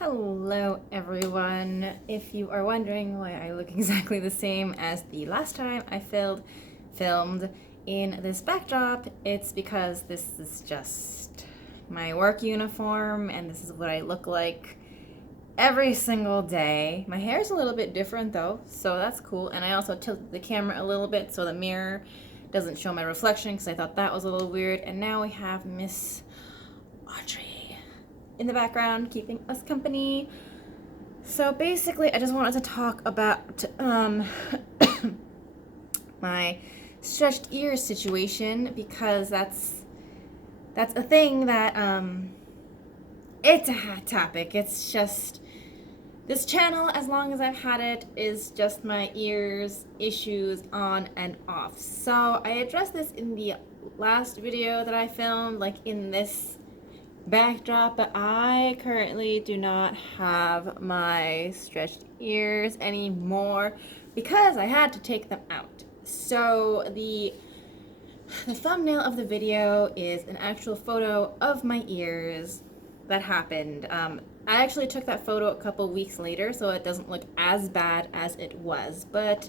Hello everyone. If you are wondering why I look exactly the same as the last time I filmed in this backdrop, it's because this is just my work uniform and this is what I look like every single day. My hair is a little bit different though, so that's cool. And I also tilted the camera a little bit so the mirror doesn't show my reflection because I thought that was a little weird. And now we have Miss Audrey in the background keeping us company. So basically I just wanted to talk about my stretched ears situation because that's a thing that it's a hot topic. It's just this channel, as long as I've had it, is just my ears issues on and off. So I addressed this in the last video that I filmed, like in this backdrop, but I currently do not have my stretched ears anymore because I had to take them out. So the thumbnail of the video is an actual photo of my ears that happened. I actually took that photo a couple weeks later, so it doesn't look as bad as it was. But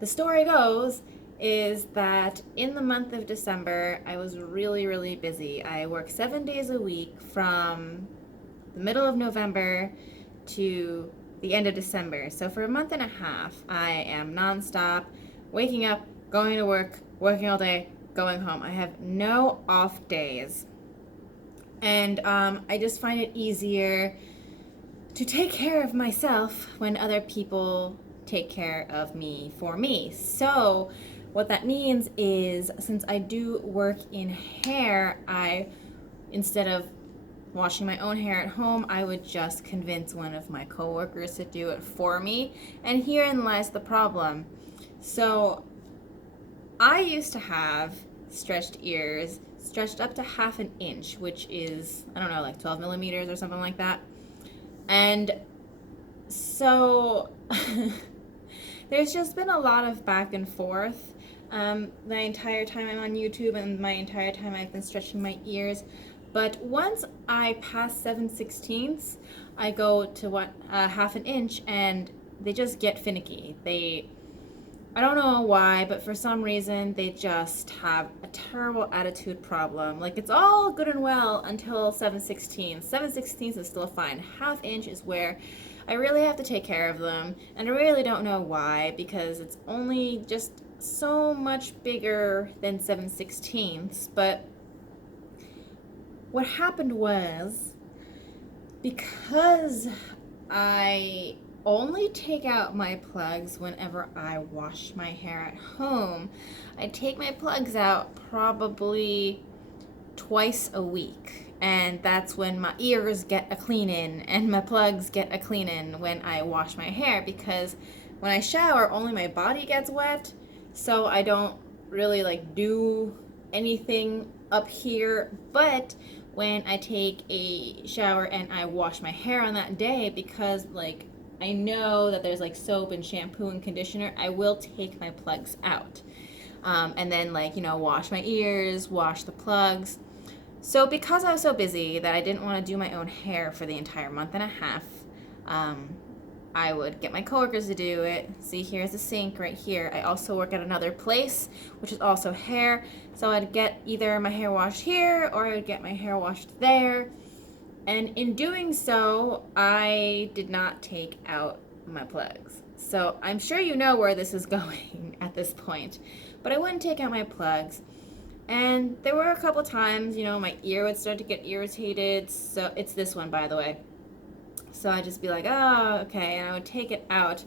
the story goes is that in the month of December, I was really busy. I worked 7 days a week from the middle of November to the end of December. So for a month and a half, I am nonstop, waking up, going to work, working all day, going home. I have no off days. And I just find it easier to take care of myself when other people take care of me for me. So what that means is, since I do work in hair, instead of washing my own hair at home, I would just convince one of my coworkers to do it for me. And herein lies the problem. So I used to have stretched ears, stretched up to 1/2 inch, which is, I don't know, like 12 millimeters or something like that. And so there's just been a lot of back and forth the entire time I'm on YouTube and my entire time I've been stretching my ears. But once I pass 7/16, I go to 1/2 inch and they just get finicky. I don't know why, but for some reason they just have a terrible attitude problem. Like, it's all good and well until 7/16. 7/16 is still fine. 1/2 inch is where I really have to take care of them, and I really don't know why, because it's only just so much bigger than 7/16. But what happened was, because I only take out my plugs whenever I wash my hair at home, I take my plugs out probably twice a week. And that's when my ears get a cleanin' and my plugs get a cleanin' when I wash my hair, because when I shower, only my body gets wet, so I don't really do anything up here. But when I take a shower and I wash my hair on that day, because I know that there's soap and shampoo and conditioner, I will take my plugs out. And then wash my ears, wash the plugs. So because I was so busy that I didn't want to do my own hair for the entire month and a half, I would get my coworkers to do it. See, here's the sink right here. I also work at another place, which is also hair. So I'd get either my hair washed here or I'd get my hair washed there. And in doing so, I did not take out my plugs. So I'm sure you know where this is going at this point. But I wouldn't take out my plugs. And there were a couple times, my ear would start to get irritated. So it's this one, by the way. So I'd just be like, oh, okay, and I would take it out.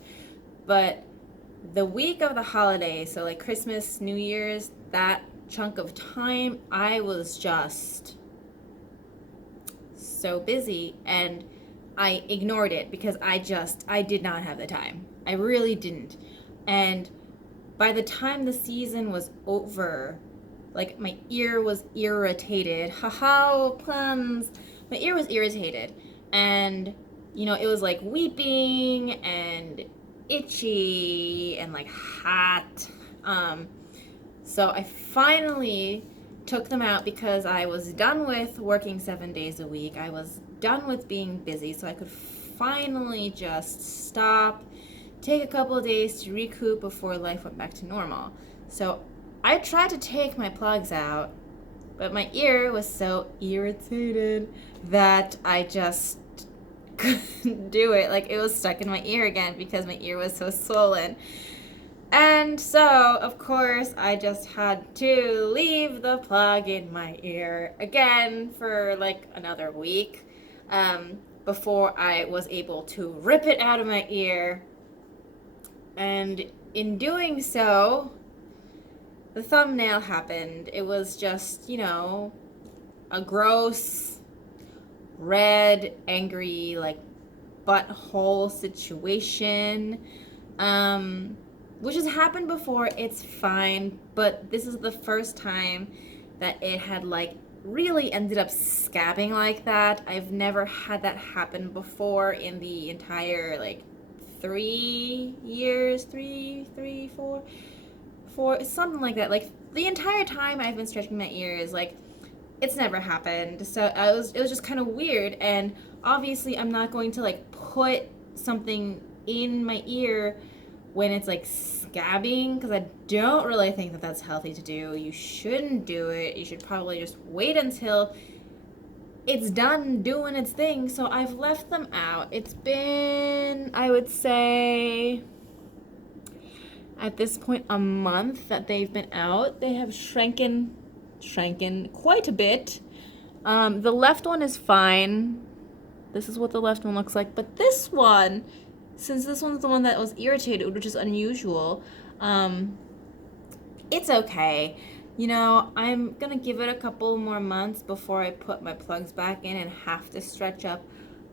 But the week of the holidays, so Christmas, New Year's, that chunk of time, I was just so busy, and I ignored it because I did not have the time. I really didn't. And by the time the season was over, my ear was irritated. Haha, puns. My ear was irritated. And, it was weeping and itchy and hot. So I finally took them out because I was done with working 7 days a week. I was done with being busy, so I could finally just stop, take a couple of days to recoup before life went back to normal. So I tried to take my plugs out, but my ear was so irritated that I just couldn't do it. Like, it was stuck in my ear again because my ear was so swollen. And so, of course, I just had to leave the plug in my ear again for like another week before I was able to rip it out of my ear. And in doing so, the thumbnail happened. It was just, you know, a gross, red, angry, like, butthole situation. Which has happened before, it's fine, but this is the first time that it had, like, really ended up scabbing like that. I've never had that happen before in the entire, like, 3 years, four, something like that. Like, the entire time I've been stretching my ears, like, it's never happened. So it was just kind of weird, and obviously I'm not going to, like, put something in my ear when it's like scabbing, because I don't really think that that's healthy to do. You shouldn't do it. You should probably just wait until it's done doing its thing. So I've left them out. It's been, I would say, at this point, a month that they've been out. They have shrinken quite a bit. The left one is fine. This is what the left one looks like, but this one, since this one's the one that was irritated, which is unusual, it's okay. You know, I'm gonna give it a couple more months before I put my plugs back in and have to stretch up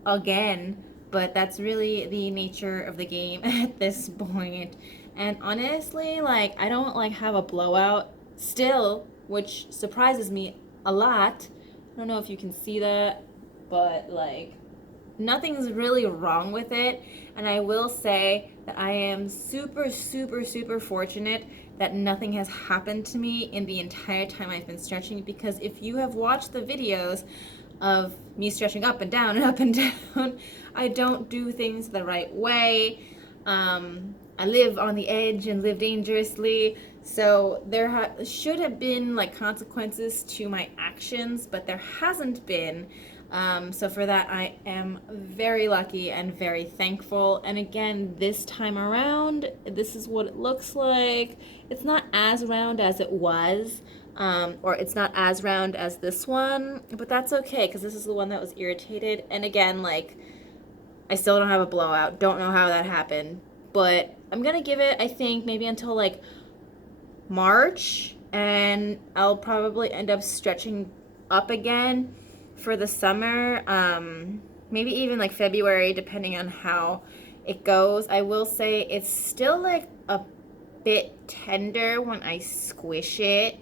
again, but that's really the nature of the game at this point. And honestly, like, I don't, like, have a blowout still, which surprises me a lot. I don't know if you can see that, but, like, nothing's really wrong with it. And I will say that I am super, super, super fortunate that nothing has happened to me in the entire time I've been stretching, because if you have watched the videos of me stretching up and down and up and down, I don't do things the right way. I live on the edge and live dangerously. So there should have been, like, consequences to my actions, but there hasn't been. So for that, I am very lucky and very thankful. And again, this time around, this is what it looks like. It's not as round as it was, or it's not as round as this one, but that's okay, because this is the one that was irritated. And again, like, I still don't have a blowout. Don't know how that happened, but I'm gonna give it, I think, maybe until like March, and I'll probably end up stretching up again for the summer, maybe even like February, depending on how it goes. I will say it's still like a bit tender when I squish it,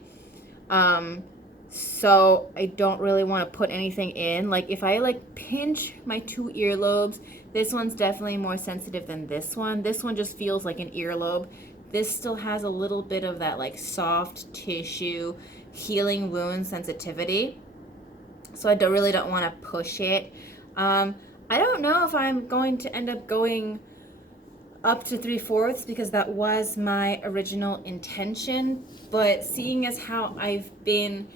so I don't really want to put anything in. Like, if I like pinch my 2 earlobes, this one's definitely more sensitive than this one. This one just feels like an earlobe. This still has a little bit of that, like, soft tissue healing wound sensitivity. So I really don't want to push it. I don't know if I'm going to end up going up to 3/4 because that was my original intention. But seeing as how I've been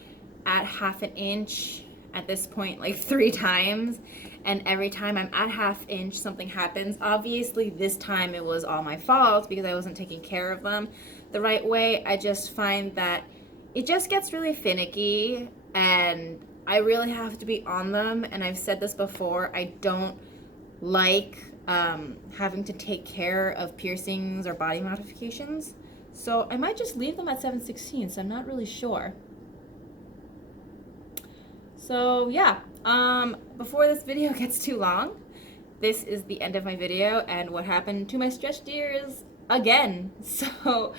at 1/2 inch at this point like 3 times, and every time I'm at 1/2 inch something happens. Obviously this time it was all my fault because I wasn't taking care of them the right way. I just find that it just gets really finicky, and I really have to be on them. And I've said this before, I don't like having to take care of piercings or body modifications. So I might just leave them at 7/16. I'm not really sure. So yeah, before this video gets too long, this is the end of my video and what happened to my stretched ears again. So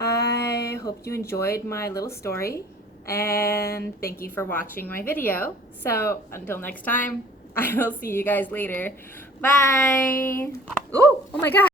I hope you enjoyed my little story, and thank you for watching my video. So until next time, I will see you guys later. Bye. Ooh, oh my God.